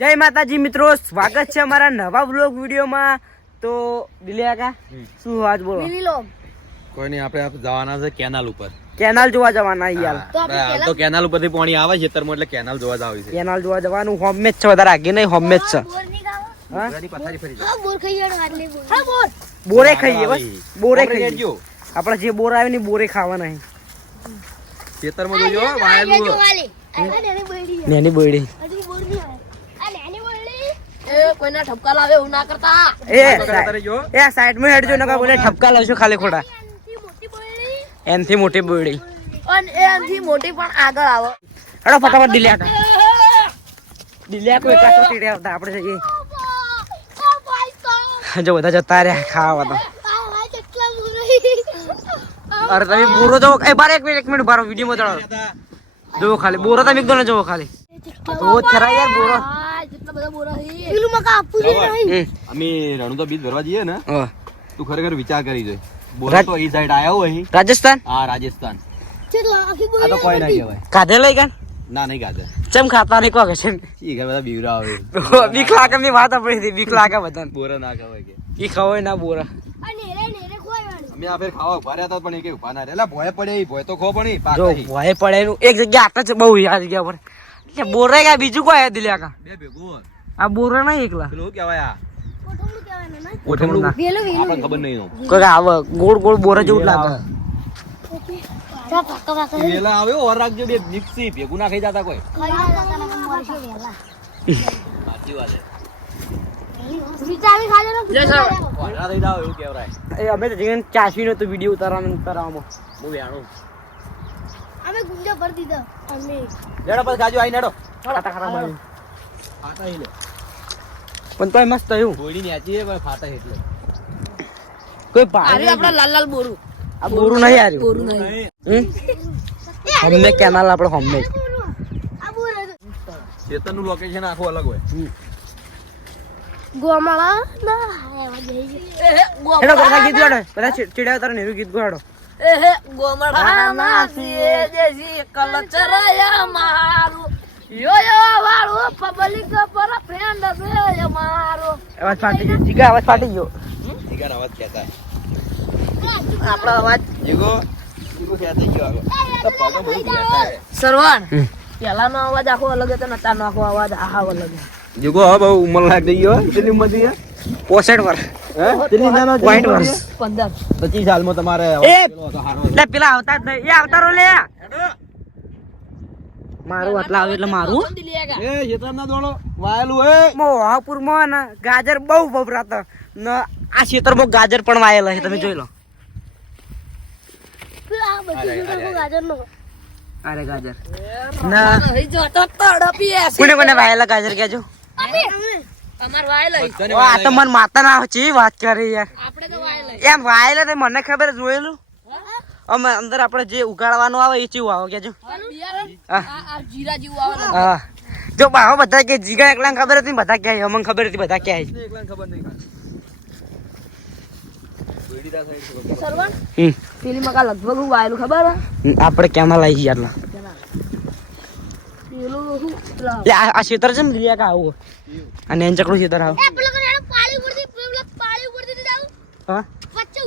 જય માતાજી મિત્રો સ્વાગત છે અમારા નવા બ્લોગ વિડીયોમાં. તો દિલિયા શું વાત બોલો? કોઈ નહીં આપણે આપણે જવાના છે કેનાલ ઉપર. કેનાલ જોવા જવાના યાર હાલ. તો કેનાલ ઉપરથી પાણી આવે છે ખેતરમાં એટલે કેનાલ જોવા જ આવી છે. કેનાલ જોવા જવાનું હોમે જ છે વધારે આગે નહીં હોમે જ છે. બોરે ખાઈએ બસ. બોરે ખાઈએ આપણે જે બોર આવે ને બોરે ખાવાના ખેતરમાં જોજો વાયેલું નેની બોયડી કોઈના ઠપકા લાવે એવું ના કરતા. એ. એ સાઈડમાં હેડજો નકા કોઈને ઠપકા લાવશો ખાલી ખોટા. એનથી મોટી બોડી અને એનાથી મોટી પણ આગળ આવો. હેડો ફટાફટ દિલિયા કા દિલિયા કોઈ કાચો ટીડે આવતા આપણે જઈએ. જો બધા જતા રહ્યા ખાવા તો. અરે તમે બોરો જો એ બાર એક મિનિટ એક મિનિટ બારો વીડિયો માં ચડાવો. જોવો ખાલી બોરો તમે એકદમ જોવો ખાલી. તો ખરા યાર બોરો. બધા બોરા પેલું મકા આપવું હમ. અમે રણુ તો બીજ ભરવા જઈએ ને તું ખરેખર વિચાર કરી જોઈ. બોલો તો ઈ સાઈડ આયા હોય રાજસ્થાન? આ રાજસ્થાન. આ તો કોઈ ના કહેવાય. કાધે લઈ ગયા? ના નહીં ગાજર ચમ ખાતા નહીં કોકે છે? ઈ કે બધા બીવરા આવે. બીક લાગે ની વાત આપણી હતી બીક લાગે બધાને. બોરા ના ખવાય કે. ઈ ખવાય ના બોરા. અમે આ ફેર ખાવા ઊભા રહ્યા હતા પણ એ કે ઊભા ના રહ્યા. ભોય પડે ભોય તો ખો પણ ઈ જો પાકા પડે એક જગ્યા આટલા જ બહુ આ જગ્યા પર બોરે ગયા બીજું કોઈ દિલ્યા કા? બે ભેગો આ બોરે નહીં એકલા. પેલું શું કહેવાય આ? કોઠમડું ના. આપણને ખબર નહીં કોઈ આવે ગોળ ગોળ બોરા જેવું લાગે. વેલા આવ્યો ઓર રાખજો બે મિક્સી ભેગું ના ખાઈ જતા કોઈ. સાચી વાત છે. વાંદરા થઈ જાવ એવું કહેવાય. એ અમે તો વીડિયો ઉતારવા ઉતારવામાં. હું વેણું. અમે ગુંજા ભર દીધા. અમે. લેડો પર ગાજો આઈ નડો. ખાતા ખાતા બાયું. ખાતા ઈ લે. પણ તોય મસ્ત થયું ગોળી નેચી છે પણ ખાતા એટલે કોઈ અરે પાણી આપડા લાલ લાલ બોરું. આ બોરું નહીં આર્યું. બોરું નહીં. હમ? હમને કેનાલ આપણે હમને ચેતનનું લોકેશન આખું અલગ હોય. ગોમાળા ના હેડો બધા ગીત ગાડો. બધા ચીડિયા તારે નેરું ગીત ગાડો. એહે ગોમડા ના સીએ જેસી કલચરયા મારું. યો યો વાળું પબ્લિક પર ફ્રેન્ડ છે મારો. અવાજ ફાટી ગયો. જીગા અવાજ ફાટી ગયો. જીગર અવાજ કહેતા આપણો અવાજ. જીગો જીગો કહેતા ગયો તો પગો બહુ કહેતા સરવાણ. પેલાનો અવાજ આખો અલગ હતો ને અત્યારનો આખો અવાજ આખો અલગ. જીગો હવે બહુ ઉંમર લાગ ગયો કેટલી ઉંમર થઈ પોસઠ વર્ષ પોઈન્ટ વર્ષ પંદર. પચીસ સાલમાં તમારે એ! પેલો હતો? હારો. એટલે પેલા આવતા એ આવતારો લે. મારું આટલા આવે એટલે મારું. એ ચેતન દોડો. વાયેલું હે? મોહાપુરમાં ને ગાજર બહુ વપરાતા. ને આ ખેતરમાં ગાજર પણ વાયેલા છે તમે જોઈ લો. અરે ગાજર. ના. કોને કોને વાયેલા ગાજર કેજો અમાર વાયેલા અહીં. બધાને ઓ, આ તો મન માતા ના ચી વાત કરી યાર. આપણે તો એમ વાયલ તો મને ખબર જોયેલું અમે અંદર આપણે જે ઉગાડવાનું આવે એ ચેવું આવે કેજો. હા. આ આ જીરા જેવું આવે ને. હા. જો બાહો બધા કે જીગા એકલા ખબર હતી બધા ક્યાં અમને ખબર હતી બધા ક્યાં એકલાને ખબર નહીં પેલી મકા લગભગ હું વાયેલું ખબર આપડે ક્યાં લાવી છીએ આટલા પેલું શું પેલા લે, આ આ છે ને લીયા કા આવું. અને એન ચકડું ખેતર આવું. હા?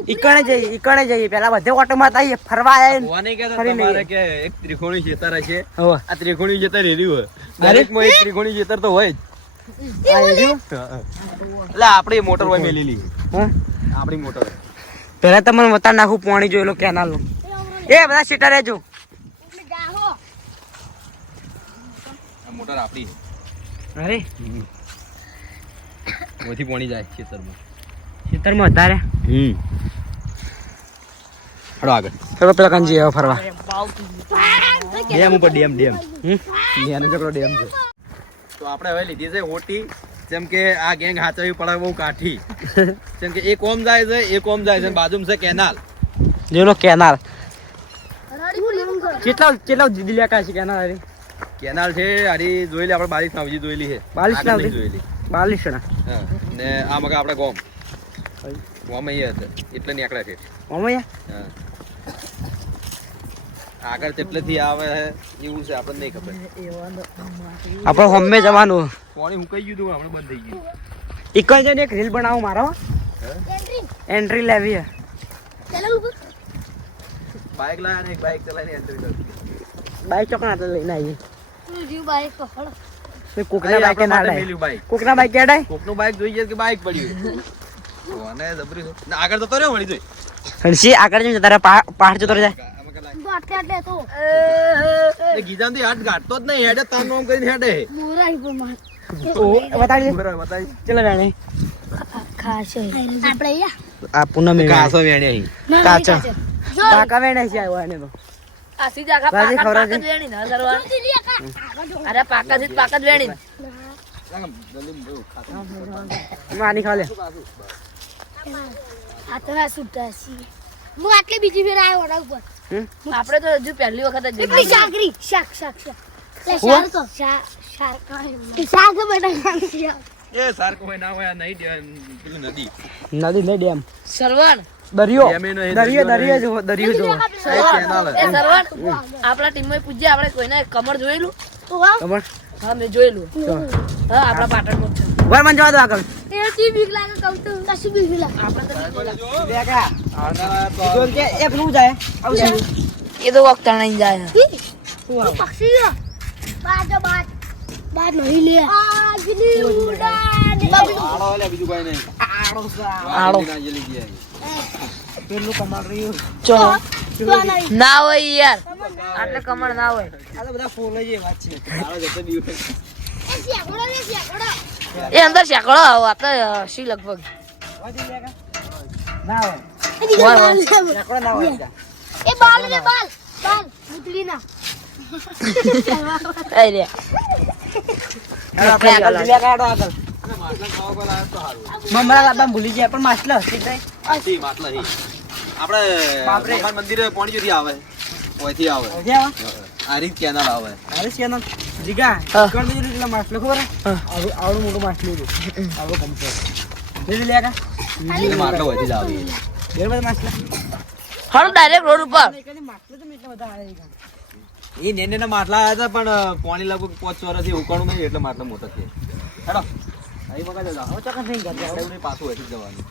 ઈકણે જઈએ ઈકણે જઈએ. પેલા બધે ઓટો મારતા આવીએ ફરવા આયા ને. ભગવાને કહેતા ફરી લઈએ. તમારે કે એક ત્રિકોણી ખેતર હશે? આ ત્રિકોણી ખેતર એરી હોય. અરે. દરેકમાં એક ત્રિકોણી ખેતર તો હોય જ? એટલે આપણી મોટર હોય મેલેલી. હા. આપણી મોટર પેલા તમને વતા નાખું પાણી જોઈ લો કેનાલ એ બધા સીટા રહેજો આ મોટર આપણી અરે? મોથી પોણી જાય ખેતરમાં. ખેતરમાં વધારે? હમ. હડો આગળ. ચલો પેલા કાંજી હવે ફરવા. ડેમ ઉપર ડેમ ડેમ. હમ? નાનો ચકડો ડેમ છે. તો આપણે હવે લીધી છે હોટી. જેમ કે આ ગેંગ હાચવી પડે બહુ કાઠી. જેમ કે એક ઓમ જાય છે એક ઓમ જાય છે બાજુમાં છે કેનાલ. જેનો કેનાલ. કેટલા કેટલા દીદી લેકા છે કેનાલ અરે કેનાલ છે આરી જોયેલી આપણે બારીસ નાવજી જોયેલી છે. બારીસ ના નાવજી? જોયેલી. બાલીસ ના ને આ મગા આપણે ગોમ. ગોમ અહીંયા હતા એટલે નીકળ્યા છે. ગોમ અહીંયા? આગળ કેટલેથી આવે છે એવું છે આપણને નહીં ખબર. આપણે હોમે જવાનું. પાણી હુકાઈ ગયું હતું આપણે બંધ થઈ ગયું. એક જ ને એક રીલ બનાવો મારો. એન્ટ્રી લેવી હે. બાઇક લાયા ને એક બાઇક ચલાવીને એન્ટ્રી કરી બાઇક ચોકના તો લઈને આવીએ. બાઈક પકડો તો કોકના બાઈક ના ડાય. કોકના બાઈક કેડાય કોકનું બાઇક જોઈ જાય કે બાઈક પડ્યું કોને જબરી ના, આગળ જતો રહ્યો વળી જોઈ. હંસી આગળ જઈને તારા પહાડ જતો રહે આમાં તો. હાથ જ નહીં હેડે તાર નામ કરીને હેડે. મોરાઈ પર માર ઓ બતાડી ચલો રાણે ખાશે આપણે આ પૂનમ કાસો વેણે અહીં. કાચો. જો કાકા વેણે છે આવ્યો એને તો. આ સીધા પાકા પાકા વેણી ના કરવાનું અરે પાકા થી પાકા જ વેણી માની ખાલે આ તો ના છૂટા છી હું આટલી બીજી ફેર આવ્યો ઓડા ઉપર. હમ? આપણે તો હજુ પહેલી વખત જ જઈએ શાકરી શાક શાક શાક. શાક તો. શાક શાક શાક એ સારકો હોય ના હોય આ નહીં ડેમ, પેલું નદી. નદી નહીં ડેમ. સરવણ દરિયો. દરિયો દરિયો દરિયો જો દરિયો જો એ સરવણ આપણા ટીમમાં પૂજ્યા આપણે કોઈને કમર જોયેલું? ખબર હા મેં જોયેલું. હા. આપણા પાટણમાં છે. ભાઈ મને જવા દો આગળ. એથી બીક લાગે કહું તો કશું બીક લાગે. આપણે તો બીક લાગે. જોન કે એ પેલું જાય. આવું એ તો વખત નહીં જાય. શું પક્ષી બાજ બાજ બાજ નહીં લે. આગલી ઉડાન. બીજું કઈ નહીં. આડો આડો. પેલું કમાલ રહ્યું. ચો? ના હોય યાર. આટલે કમળ ના હોય. આ તો બધા ફૂલ જ વાત છે. એ અંદર શેકડો આ તો શી લગભગ? ના હોય. ના હોય એ બાલ રે બાલ બાલ ના. આવે. મમરા લાબા ભૂલી ગયા પણ માછલા હસી જાય. આપણે. ભગવાન મંદિરે પોણી જોથી આવે. ઓયથી આવે? આવા કેનાલ આવે. અરે કેનાલ. જીગા કોણ બીજું એટલે માછલો ખબર હે? આવડું આવડું મોટું માછલું હતું આવડું કમતો લીધું લે કા એટલે માટલો ઓયથી જ આવે ઘેર બધા માછલા હળ ડાયરેક્ટ રોડ ઉપર. માછલો તો એટલા બધા આવે એ નેને ના માટલા આવ્યા હતા પણ પોણી લગભગ પાંચ વર્ષથી ઉકાળું નહીં એટલે માટલા મોટા છે હેડો. અહીં મગા જતા હવે ચોક્કસ નહીં કરતા. આપણે એવું નહીં, પાછું હોય જ જવાનું.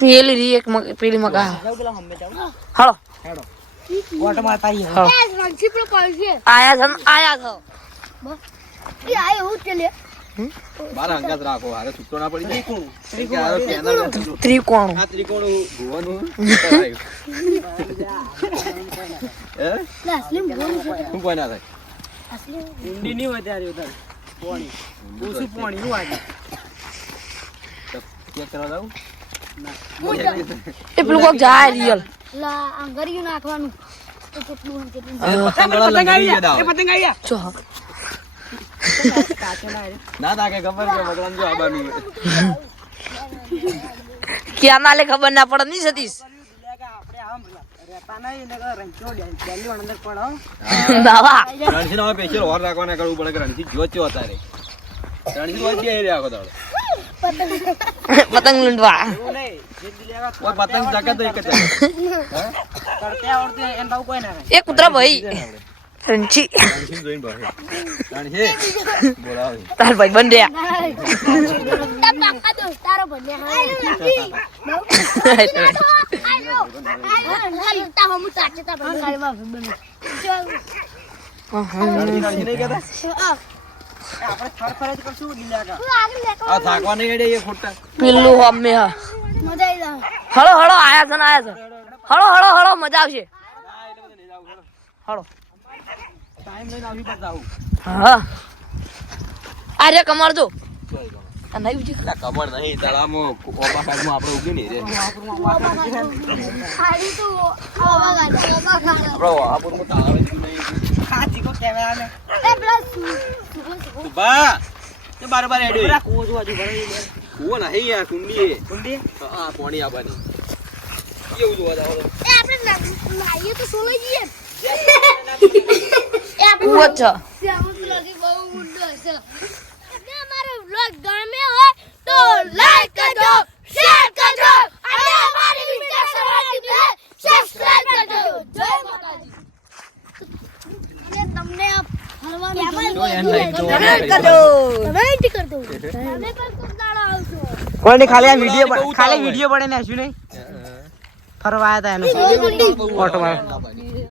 પેલી રી એક મગ- પેલી મકા જાવ પેલા હંમે જાવ હળો હેડો ઓટો મારતા આવીએ હળો આયા છે ને આયા છો. બાર હંગાત રાખો હારે છૂટો ના પડી જાય. કે. ત્રિકોણ. આ ત્રિકોણ ભુવાનું કરાયું. હે? શું કોઈ ના થાય ઊંડી નહીં હોય ત્યારે ઉધર પોણી. ઓછું પોણી નું વાગે ચેક કરવા જાઉં? એ પેલું કોક જાય રિયલ એ નાખવાનું. પતંગ આવી ગયા એ પતંગ આવી ગયા કાચો ના. તાકે ખબર છે બગડાને જો હોય. ક્યાં નાલે ખબર ના પડે નહીં સતીશ? આપણે આમ રહેતા નહીં ને રંચો ડેલી અંદર પડો બાવા રણછીનો હવે special ઓર રાખવાના કરવું પડે કે રણછી જો ચો તારે રણછી તો વચ્ચે આવી રહ્યા આખો દાડો. પતંગ. લૂંટવા. પતંગ ચગે એક એ કૂતરા ભાઈ. છે. તાર ભાઈ બંધ રણછી આ થાકવા નહીં હેડે એ ખોટા. પેલું અમે હા. હળો હળો આયા છે ને આયા છે. હળો હળો હળો મજા આવશે. હળો. ટાઈમ લઈને આવી પાછા આવું હા. આ કમર જો. આ નહીં ઉજી નહીં આપણે ઉગી નહીં રે. આપણે નહીં. કેમેરા ને ઊભા. એ બારોબાર હેડ્યો. પૂરા કૂવો જોવા જો ભરાઈ ગયો. કૂવો નહીં યાર, કુંડી કુંડી હા, પોણી આવવાની. કેવું જોવા જાવ છો? કૂવો જ છે અમારો vlog ગમે હોય તો લાઈક કરજો શેર કરજો અને કોને ખાલી આ વિડિયો ખાલી વિડિયો પડે ને શું નહીં. ફરવા આવ્યા હતા એનો ઓટો માં.